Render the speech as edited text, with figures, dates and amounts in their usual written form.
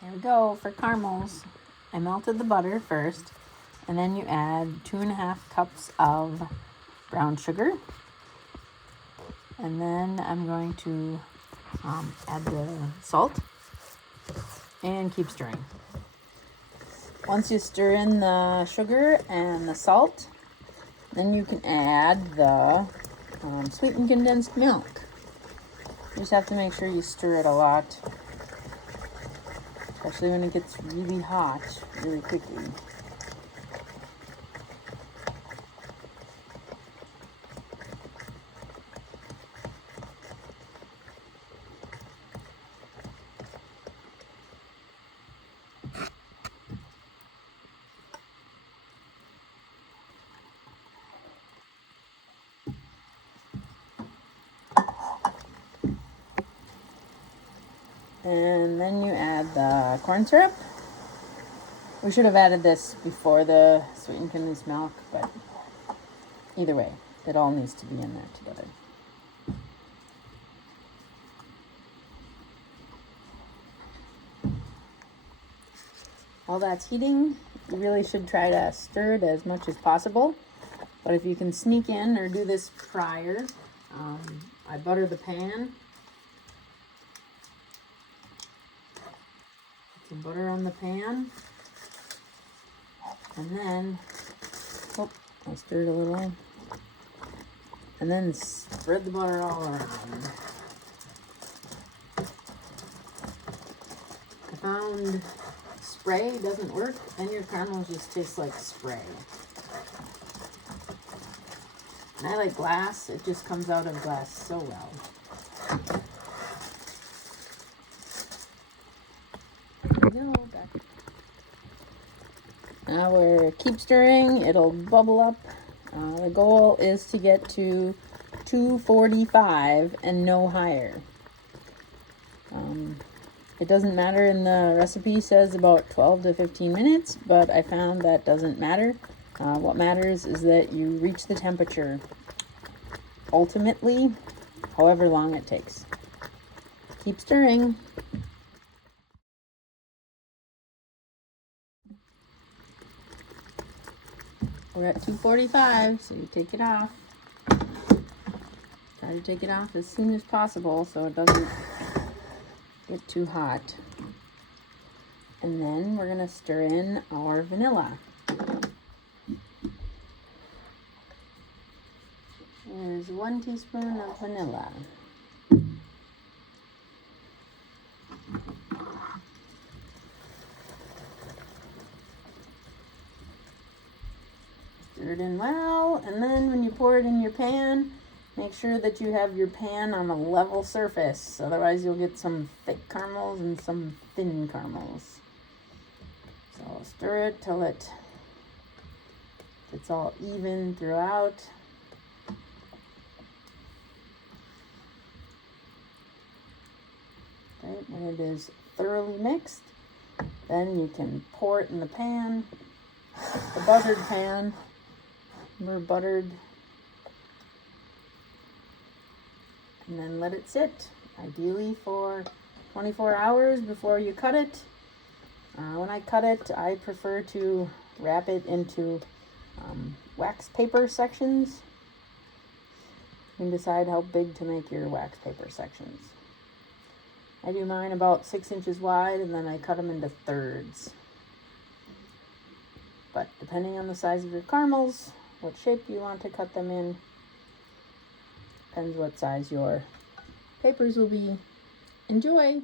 Here we go for caramels. I melted the butter first, and then you add 2.5 cups of brown sugar. And then I'm going to add the salt and keep stirring. Once you stir in the sugar and the salt, then you can add the sweetened condensed milk. You just have to make sure you stir it a lot, especially when it gets really hot really quickly. And then you add the corn syrup. We should have added this before the sweetened condensed milk, but either way, it all needs to be in there together. While that's heating, you really should try to stir it as much as possible. But if you can sneak in or do this prior, I butter the pan. Some butter on the pan, and then I stirred a little, and then spread the butter all around. I found spray doesn't work, and your caramels just taste like spray. And I like glass, it just comes out of glass so well. Now we're keep stirring, it'll bubble up. The goal is to get to 245 and no higher. It doesn't matter, in the recipe says about 12 to 15 minutes, but I found that doesn't matter. What matters is that you reach the temperature ultimately, however long it takes. Keep stirring. We're at 245, so you take it off. Try to take it off as soon as possible so it doesn't get too hot. And then we're going to stir in our vanilla. There's 1 teaspoon of vanilla. Stir it in well, and then when you pour it in your pan, make sure that you have your pan on a level surface. Otherwise you'll get some thick caramels and some thin caramels. So stir it till it's all even throughout. Right, when it is thoroughly mixed, then you can pour it in the pan, the buttered pan. We're buttered, and then let it sit, ideally for 24 hours before you cut it. When I cut it, I prefer to wrap it into wax paper sections. You can decide how big to make your wax paper sections. I do mine about 6 inches wide, and then I cut them into thirds. But depending on the size of your caramels, what shape you want to cut them in, depends what size your papers will be. Enjoy!